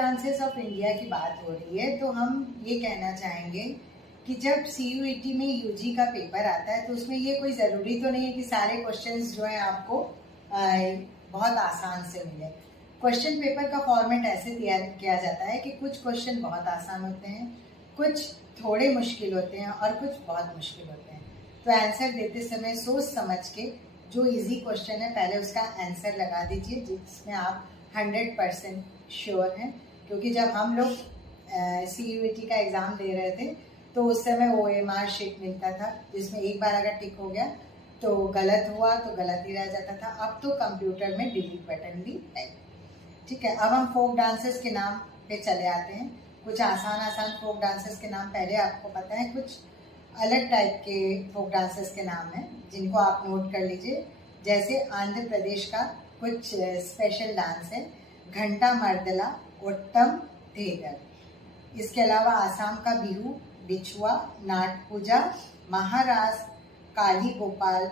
Dances of India की बात हो रही है तो हम ये कहना चाहेंगे कि जब CUET में UG का पेपर आता है तो उसमें ये कोई ज़रूरी तो नहीं है कि सारे क्वेश्चंस जो है आपको बहुत आसान से मिले। क्वेश्चन पेपर का फॉर्मेट ऐसे तैयार किया जाता है कि कुछ क्वेश्चन बहुत आसान होते हैं, कुछ थोड़े मुश्किल होते हैं और कुछ बहुत मुश्किल होते हैं। तो आंसर देते समय सोच समझ के जो इजी क्वेश्चन है पहले उसका आंसर लगा दीजिए जिसमें आप 100% श्योर हैं, क्योंकि जब हम लोग CUET का एग्ज़ाम दे रहे थे तो उस समय OMR शीट मिलता था जिसमें एक बार अगर टिक हो गया तो गलत हुआ तो गलत ही रह जाता था। अब तो कंप्यूटर में डिलीट बटन भी है। ठीक है, अब हम फोक डांसेस के नाम पे चले आते हैं। कुछ आसान फोक डांसेस के नाम पहले आपको पता है, कुछ अलग टाइप के फोक डांसेस के नाम हैं जिनको आप नोट कर लीजिए। जैसे आंध्र प्रदेश का कुछ स्पेशल डांस है घंटा मर्दला ओट्टम थेटर। इसके अलावा आसाम का बिहू, बिछुआ, नाट पूजा, महारास, काली गोपाल,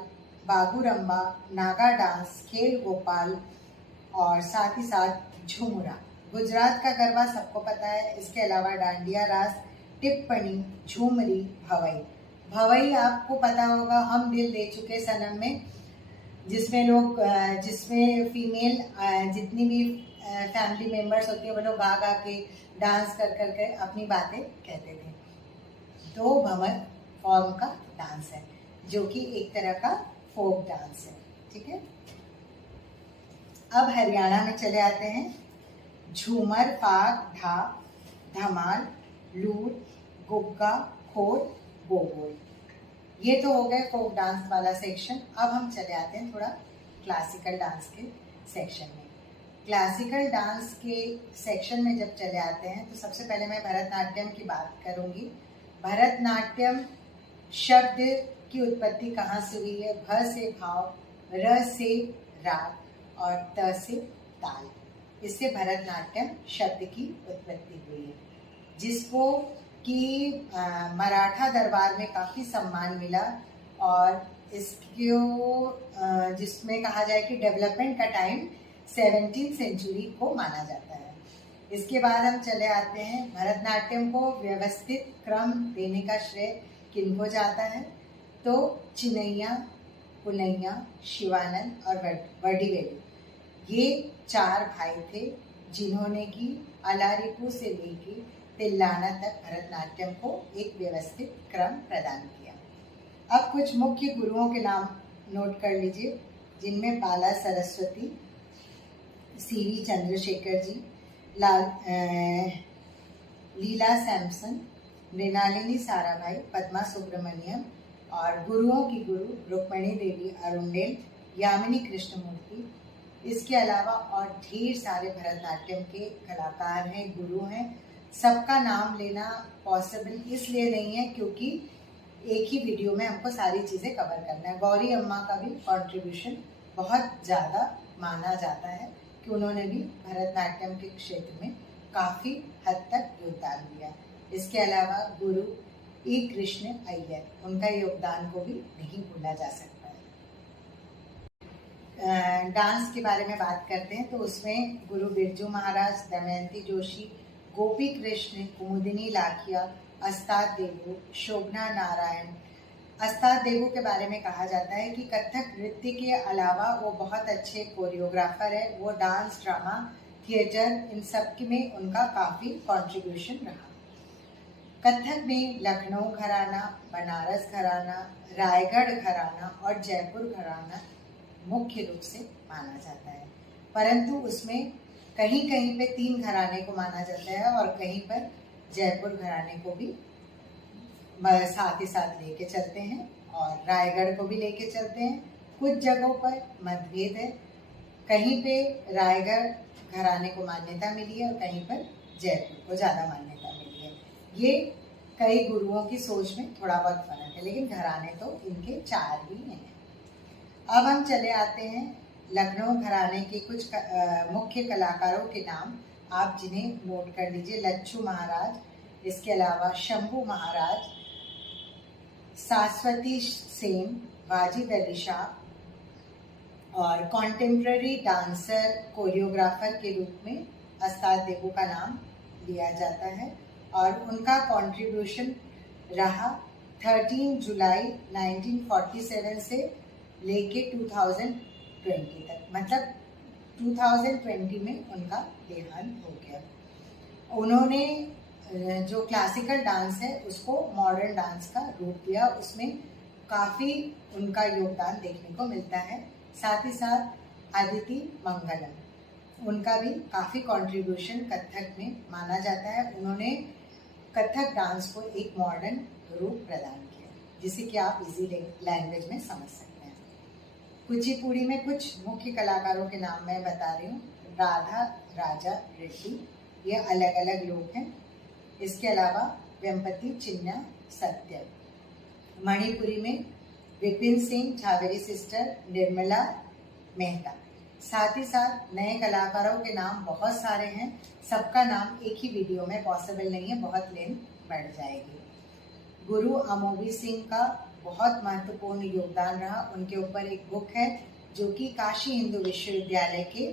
बागुरम्बा, नागा डांस, खेल गोपाल और साथ ही साथ झुमुरा। गुजरात का गरबा सबको पता है। इसके अलावा डांडिया रास, टिप्पणी, झूमरी, भवई। भवई आपको पता होगा हम दिल दे चुके सनम में, जिसमें फीमेल जितनी भी फैमिली मेम्बर्स होती है वो लोग गा गा के डांस कर कर के अपनी बातें कहते थे। तो भवन फॉर्म का डांस है जो कि एक तरह का फोक डांस है। ठीक है, अब हरियाणा में चले आते हैं। झूमर, फाग, ढाक, धमाल, लूट, गुग्गा, खोर, बोगोई। ये तो हो गए फोक डांस वाला सेक्शन। अब हम चले आते हैं थोड़ा क्लासिकल डांस के सेक्शन में। क्लासिकल डांस के सेक्शन में जब चले आते हैं तो सबसे पहले मैं भरतनाट्यम की बात करूंगी। भरतनाट्यम शब्द की उत्पत्ति कहाँ से हुई है? भ से भाव, र से राग और त से ताल। इससे भरतनाट्यम शब्द की उत्पत्ति हुई है, जिसको कि मराठा दरबार में काफ़ी सम्मान मिला और इसको जिसमें कहा जाए कि डेवलपमेंट का टाइम 17वीं सेंचुरी को माना जाता है। इसके बाद हम चले आते हैं भरतनाट्यम को व्यवस्थित क्रम देने का श्रेय किनको जाता है? तो चिन्नैया, पुनैया, शिवानंद और वडिवेलु, ये 4 भाई थे जिन्होंने की अलारिपू से लेकर तिल्लाना तक भरतनाट्यम को एक व्यवस्थित क्रम प्रदान किया। अब कुछ मुख्य गुरुओं के नाम नोट कर लीजिए, जिनमें बाला सरस्वती, CV चंद्रशेखर जी, लीला सैमसन, मृणालिनी साराभाई, पद्मा सुब्रमण्यम और गुरुओं की गुरु रुक्मणी देवी अरुंडेल, यामिनी कृष्णमूर्ति। इसके अलावा और ढेर सारे भरतनाट्यम के कलाकार हैं, गुरु हैं। सबका नाम लेना पॉसिबल इसलिए नहीं है क्योंकि एक ही वीडियो में हमको सारी चीज़ें कवर करना है। गौरी अम्मा का भी कंट्रीब्यूशन बहुत ज़्यादा माना जाता है कि उन्होंने भी भरतनाट्यम के क्षेत्र में काफ़ी हद तक योगदान दिया। इसके अलावा गुरु E कृष्ण अय्यर, उनका योगदान को भी नहीं भूला जा सकता है। डांस के बारे में बात करते हैं तो उसमें गुरु बिरजू महाराज, दमयंती जोशी, गोपी कृष्ण, कुमुदिनी लाखिया, अस्ताद देवू, शोभना नारायण। अस्ताद देवू के बारे में कहा जाता है कि कथक नृत्य के अलावा वो बहुत अच्छे कोरियोग्राफर है। वो डांस, ड्रामा, थिएटर, इन सब में उनका काफ़ी कंट्रीब्यूशन रहा। कथक में लखनऊ घराना, बनारस घराना, रायगढ़ घराना और जयपुर घराना मुख्य रूप से माना जाता है, परंतु उसमें कहीं कहीं पे 3 घराने को माना जाता है और कहीं पर जयपुर घराने को भी साथ ही साथ लेके चलते हैं और रायगढ़ को भी लेके चलते हैं। कुछ जगहों पर मतभेद है, कहीं पे रायगढ़ घराने को मान्यता मिली है और कहीं पर जयपुर को ज़्यादा मान्यता मिली है। ये कई गुरुओं की सोच में थोड़ा बहुत फर्क है, लेकिन घराने तो इनके 4 ही हैं। अब हम चले आते हैं लखनऊ घराने के कुछ मुख्य कलाकारों के नाम, आप जिन्हें नोट कर लीजिए। लच्छू महाराज, इसके अलावा शंभू महाराज, सास्वती सेन, वाजिद अली शाह और कॉन्टेम्प्ररी डांसर कोरियोग्राफर के रूप में उस्ताद देबू का नाम लिया जाता है और उनका कंट्रीब्यूशन रहा 13 जुलाई 1947 से लेके 2020 तक, मतलब 2020 में उनका देहांत हो गया। उन्होंने जो क्लासिकल डांस है उसको मॉडर्न डांस का रूप दिया, उसमें काफ़ी उनका योगदान देखने को मिलता है। साथ ही साथ अदिति मंगलम, उनका भी काफ़ी कंट्रीब्यूशन कथक में माना जाता है। उन्होंने कथक डांस को एक मॉडर्न रूप प्रदान किया, जिसे कि आप इजी लैंग्वेज में समझ सकते हैं। कुचिपुड़ी में कुछ मुख्य कलाकारों के नाम मैं बता रही हूँ। राधा राजा रेड्डी, ये अलग अलग लोग हैं। इसके अलावा वेम्पति चिन्ना सत्य। मणिपुरी में विपिन सिंह, झावेरी सिस्टर, निर्मला मेहता। साथ ही साथ नए कलाकारों के नाम बहुत सारे हैं, सबका नाम एक ही वीडियो में पॉसिबल नहीं है, बहुत लेंथ बढ़ जाएगी। गुरु अमोवी सिंह का बहुत महत्वपूर्ण योगदान रहा। उनके ऊपर एक बुक है जो कि काशी हिंदू विश्वविद्यालय के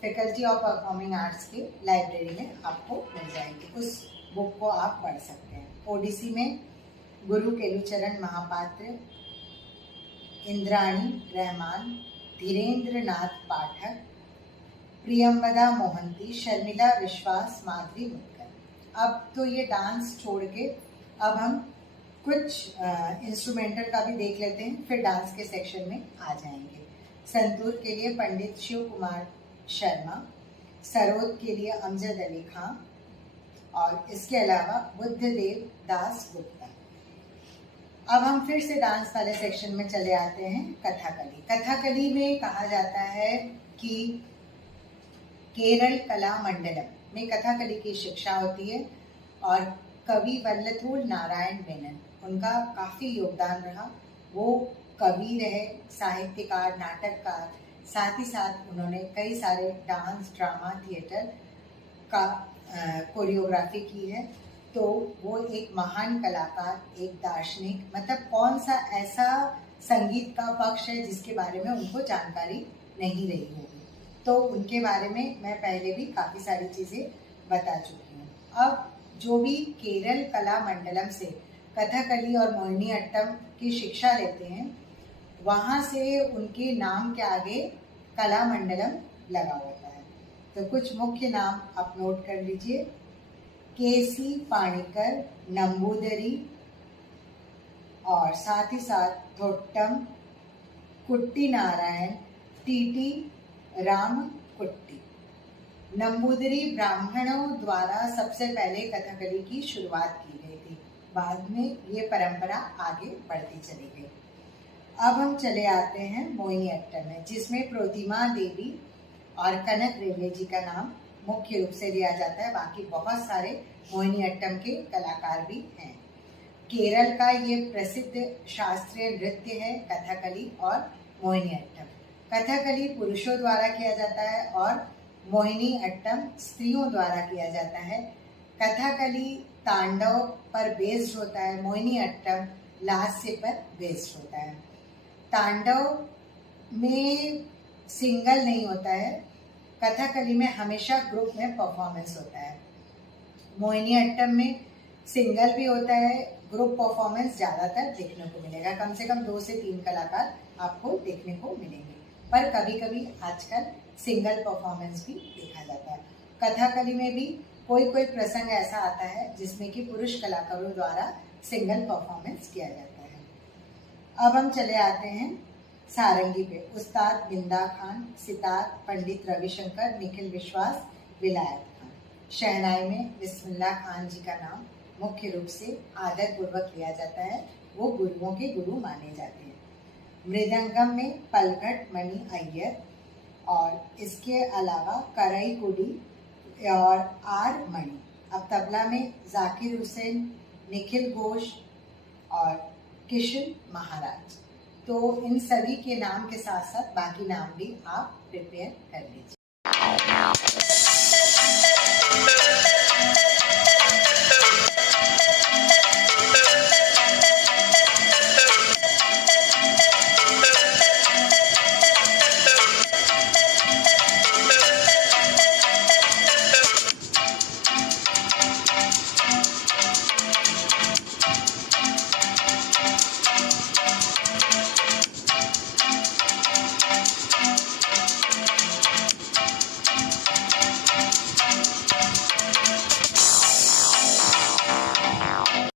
फैकल्टी ऑफ परफॉर्मिंग आर्ट्स के लाइब्रेरी में आपको मिल जाएगी, उस बुक को आप पढ़ सकते हैं। ओडिसी में गुरु केलुचरण महापात्र, इंद्राणी रहमान, धीरेन्द्र नाथ पाठक, प्रियंवदा मोहंती, शर्मिला विश्वास, माधवी मुटकर। अब तो ये डांस छोड़ के अब हम कुछ इंस्ट्रूमेंटल का भी देख लेते हैं, फिर डांस के सेक्शन में आ जाएंगे। संतूर के लिए पंडित शिव कुमार शर्मा, सरोद के लिए अमजद अली खां और इसके अलावा बुद्धदेव दास गुप्ता। अब हम फिर से डांस वाले सेक्शन में चले आते हैं। कथकली। कथकली में कहा जाता है कि केरल कला मंडलम में कथकली की शिक्षा होती है और कवि वल्लथूल नारायण मेनन, उनका काफ़ी योगदान रहा। वो कवि रहे, साहित्यकार, नाटककार, साथ ही साथ उन्होंने कई सारे डांस, ड्रामा, थिएटर का कोरियोग्राफी की है। तो वो एक महान कलाकार, एक दार्शनिक, मतलब कौन सा ऐसा संगीत का पक्ष है जिसके बारे में उनको जानकारी नहीं रही होगी। तो उनके बारे में मैं पहले भी काफ़ी सारी चीज़ें बता चुकी हूँ। अब जो भी केरल कला मंडलम से कथकली और मोहिनी अट्टम की शिक्षा लेते हैं, वहाँ से उनके नाम के आगे कला मंडलम लगा होता है। तो कुछ मुख्य नाम आप नोट कर लीजिए। केसी पाणिकर, नंबूदरी और साथ ही साथ थोट्टम, कुट्टी नारायण, टीटी राम कुट्टी। नंबूदरी ब्राह्मणों द्वारा सबसे पहले कथकली की शुरुआत की गई थी, बाद में ये परंपरा आगे बढ़ती चली गई। अब हम चले आते हैं मोहिनी अट्टम में, जिसमें प्रतिमा देवी और कनक रेवले जी का नाम मुख्य रूप से लिया जाता है। बाकी बहुत सारे मोहिनी अट्टम के कलाकार भी हैं। केरल का ये प्रसिद्ध शास्त्रीय नृत्य है कथकली और मोहिनी अट्टम। कथकली पुरुषों द्वारा किया जाता है और मोहिनी अट्टम स्त्रियों द्वारा किया जाता है। कथकली तांडव पर बेस्ड होता है, मोहिनी अट्टम लास्य पर बेस्ड होता है। तांडव में सिंगल नहीं होता है, कथकली में हमेशा ग्रुप में परफॉर्मेंस होता है। मोहिनी अट्टम में सिंगल भी होता है, ग्रुप परफॉर्मेंस ज़्यादातर देखने को मिलेगा। कम से कम 2 से 3 कलाकार आपको देखने को मिलेंगे, पर कभी कभी आजकल सिंगल परफॉर्मेंस भी देखा जाता है। कथकली में भी कोई कोई प्रसंग ऐसा आता है जिसमें कि पुरुष कलाकारों द्वारा सिंगल परफॉर्मेंस किया जाता है। अब हम चले आते हैं सारंगी पे। उस्ताद बिंदा खान, सितार पंडित रविशंकर, निखिल विश्वास, विलायत खान। शहनाई में बिस्मिल्लाह खान जी का नाम मुख्य रूप से आदर पूर्वक लिया जाता है, वो गुरुओं के गुरु माने जाते हैं। मृदंगम में पलघट मणि अय्यर और इसके अलावा करई कुडी और आर मणि। अब तबला में जाकिर हुसैन, निखिल घोष और किशन महाराज। तो इन सभी के नाम के साथ साथ बाकी नाम भी आप प्रिपेयर कर लीजिए।